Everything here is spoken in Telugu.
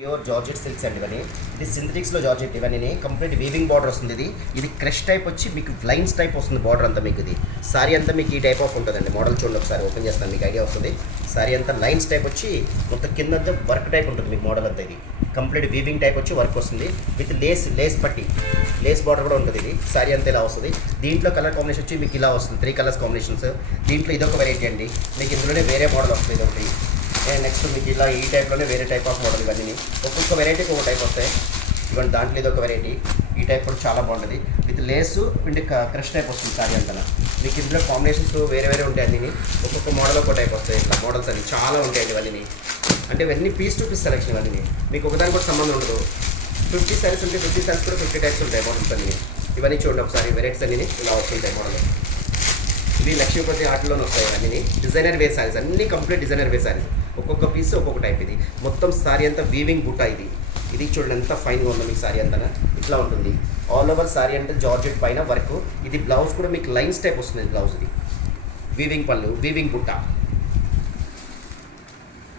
ప్యూర్ జార్జెట్ సిల్క్స్ అండి ఇవన్నీ. ఇది సింథటిక్స్లో జార్జెట్ ఇవన్నీ కంప్లీట్ వీవింగ్ బార్డర్ వస్తుంది. ఇది క్రష్ టైప్ వచ్చి మీకు లైన్స్ టైప్ వస్తుంది బార్డర్ అంతా. మీకు ఇది సారీ అంతా మీకు ఈ టైప్ ఆఫ్ ఉంటుందండి. మోడల్ చూడండి ఒకసారి ఓపెన్ చేస్తాను, మీకు ఐడియా వస్తుంది. సారీ అంతా లైన్స్ టైప్ వచ్చి మొత్తం కిందంతా వర్క్ టైప్ ఉంటుంది మీకు మోడల్ అంతా. ఇది కంప్లీట్ వీవింగ్ టైప్ వచ్చి వర్క్ వస్తుంది విత్ లేస్ పట్టి లేస్ బార్డర్ కూడా ఉంటుంది. ఇది సారీ అంతా ఇలా వస్తుంది. దీంట్లో కలర్ కాంబినేషన్ వచ్చి మీకు ఇలా వస్తుంది, 3 కలర్స్ కాంబినేషన్స్. దీంట్లో ఇదొక వెరైటీ అండి. మీకు ఇందులోనే వేరే మోడల్ వస్తుంది ఇదొకటి. నెక్స్ట్ మీకు ఇలా ఈ టైప్లోనే వేరే టైప్ ఆఫ్ మోడల్ ఇవన్నీ. ఒక్కొక్క వెరైటీకి ఒక టైప్ వస్తాయి. ఇవన్నీ దాంట్లో ఇది ఒక వెరైటీ. ఈ టైప్ కూడా చాలా బాగుంటుంది with lace and crush type వస్తుంది సారీ అంతా. మీకు ఇందులో కాంబినేషన్స్ వేరే ఉంటాయి అన్నీ. ఒక్కొక్క మోడల్ ఒక టైప్ వస్తాయి. ఇట్లా మోడల్స్ అన్ని చాలా ఉంటాయండి ఇవన్నీ. అంటే ఇవన్నీ పీస్ టు పీస్ సెలెక్షన్ ఇవన్నీ. మీకు ఒకదానికి కూడా సంబంధం ఉండదు. 50 సారీస్ ఉంటే 50 సారీస్ కూడా 50 టైప్స్ ఉంటాయి మోడల్స్ అన్నీ. ఇవన్నీ చూడండి ఒకసారి వెరైటీస్ అన్నీ ఇలా వస్తుంటాయి మోడల్. ఇవి లక్ష్మీపతి ఆటలోనే వస్తాయి అన్నీ. డిజైనర్ వేర్ సారీస్ అన్నీ కంప్లీట్ డిజైనర్ వేర్ సారీస్. ఒక్కొక్క పీస్ ఒక్కొక్క టైప్. ఇది మొత్తం సారీ అంతా వీవింగ్ బుట్ట. ఇది చూడండి ఎంత ఫైన్గా ఉందో మీకు సారీ అంతా. ఇట్లా ఉంటుంది ఆల్ ఓవర్ సారీ అంటే జార్జెట్ పైన వర్క్. ఇది బ్లౌజ్ కూడా మీకు లైన్స్ టైప్ వస్తుంది. బ్లౌజ్ ఇది వీవింగ్ పళ్ళు, వీవింగ్ బుట్ట.